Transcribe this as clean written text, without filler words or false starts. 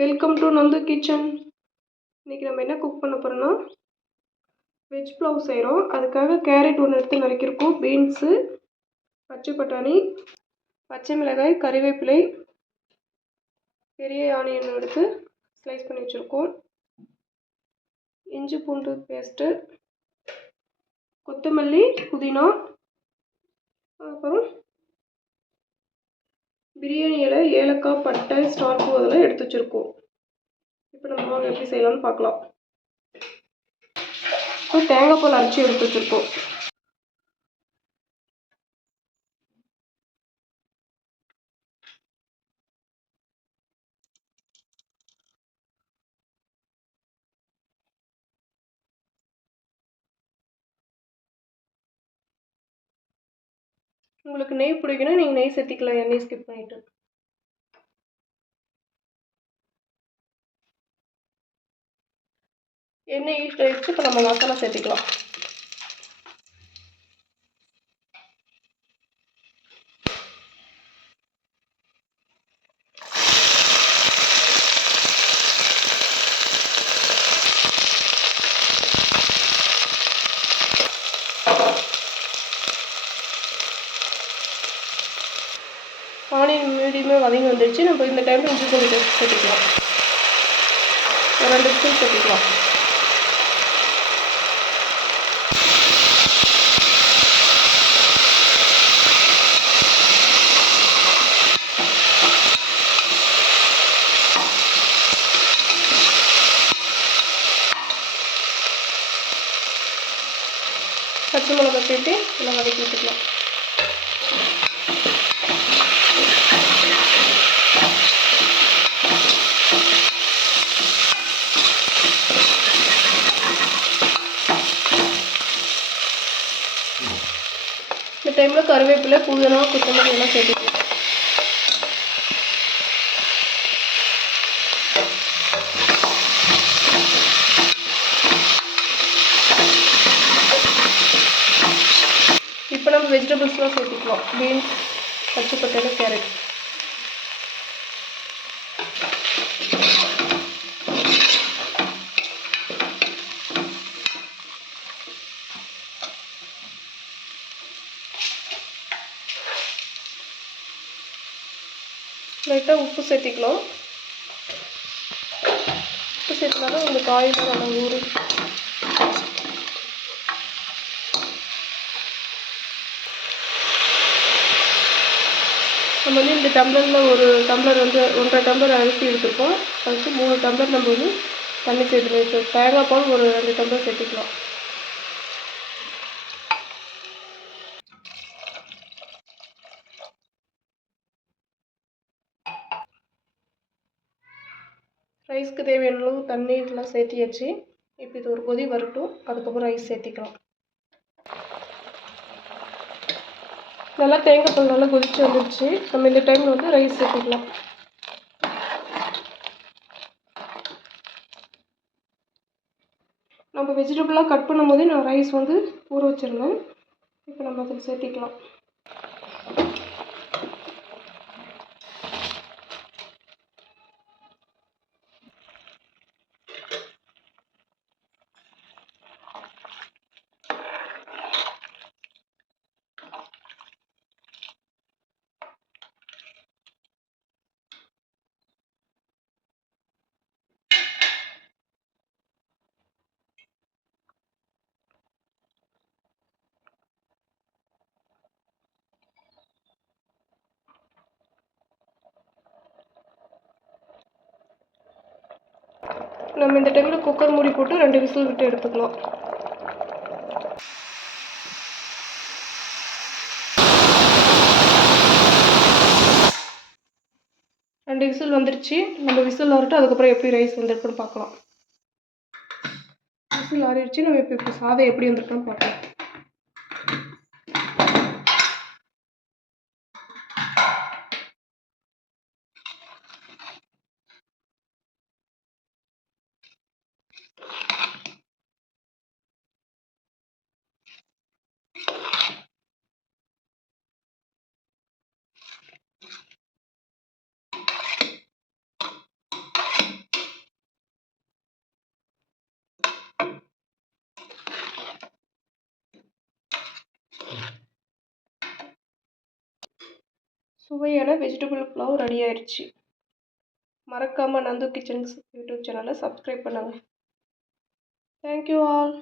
Welcome to Nandu kitchen. இன்றைக்கி நம்ம என்ன குக் பண்ண போகிறோன்னா வெஜ் புலாவ் செய்கிறோம். அதுக்காக கேரட் ஒன்று எடுத்து நறுக்கியிருக்கோம், பீன்ஸு, பச்சை பட்டாணி, பச்சை மிளகாய், கறிவேப்பிலை, பெரிய ஆனியன் எடுத்து ஸ்லைஸ் பண்ணி வச்சுருக்கோம், இஞ்சி பூண்டு பேஸ்ட்டு, கொத்தமல்லி, புதினா, அப்புறம் பிரியாணி இலை, ஏலக்காய், பட்டை, ஸ்டார் பூ அதெல்லாம் எடுத்து வச்சுருக்கோம். இப்போ நம்ம எப்படி செய்யலாம்னு பார்க்கலாம். இப்போ தேங்காய் பால் அரைச்சி எடுத்து வச்சுருக்கோம். உங்களுக்கு நெய் பிடிக்குன்னா நீங்கள் நெய் சேர்த்திக்கலாம், எண்ணெய் ஸ்கிப் பண்ணிவிட்டு. எண்ணெய் ஹீட் ஆகிடுச்சு. இப்போ நம்ம மசாலா சேர்த்திக்கலாம். ஆனியன் மீடியமாக வதங்கி வந்துடுச்சு. நம்ம இந்த டைமில் இஞ்சி பூண்டு பேஸ்ட் சேர்த்திக்கலாம். ஒரு 2 ஸ்பூன் சேர்த்திக்கலாம். பச்சை மிளகாய் சேர்த்து நல்லா வதக்கி விட்டுக்கலாம். இந்த டைமில் கருவேப்பிலை, புதினா, கொத்தமல்லி எல்லாம் சேர்த்துக்கலாம். இப்போ நம்ம வெஜிடபிள்ஸ்லாம் சேர்த்துக்கலாம். பீன்ஸ், பச்சை பட்டாணி, கேரட். லைட்டாக உப்பு சேர்த்திக்கலாம். உப்பு சேர்த்தினாலும் இந்த காயில் நல்லா ஊறி. நம்ம வந்து இந்த டம்ளரில் ஒரு டம்ளர் வந்து 1.5 டம்ளர் அரிசி எடுத்துருக்கோம். அதுக்கு 3 டம்ளர் நம்ம வந்து தண்ணி சேர்த்துக்கலாம். தேங்காய் பால் ஒரு 2 டம்ளர் சேர்த்துக்கலாம். ரைஸ்க்கு தேவையான அளவு தண்ணி இதெல்லாம் சேர்த்தியாச்சு. இப்போ இது ஒரு கொதி வரட்டும். அதுக்கப்புறம் ரைஸ் சேர்த்திக்கலாம். நல்லா தேங்காய் பால் நல்லா கொதிச்சு வந்துடுச்சு. நம்ம இந்த டைமில் வந்து ரைஸ் சேர்த்திக்கலாம். நம்ம வெஜிடபிளாக கட் பண்ணும் போதே நான் ரைஸ் வந்து ஊற வச்சிருந்தேன். இப்போ நம்ம அதில் சேர்த்திக்கலாம். நம்ம இந்த டைமில் குக்கர் மூடி போட்டு 2 விசில் விட்டு எடுத்துக்கலாம். ரெண்டு விசில் வந்துருச்சு. நம்ம விசில் வரட்டும். அதுக்கப்புறம் எப்படி ரைஸ் வந்துருக்குன்னு பார்க்கலாம். விசில் ஆறிடுச்சு. நம்ம இப்போ சாதம் எப்படி வந்துருக்குன்னு பார்க்கலாம். சுவையான வெஜிடபிள் புலாவ் ரெடி ஆயிடுச்சு. மறக்காமல் நந்து கிச்சன்ஸ் யூடியூப் சேனலை சப்ஸ்கிரைப் பண்ணுங்கள். Thank you all.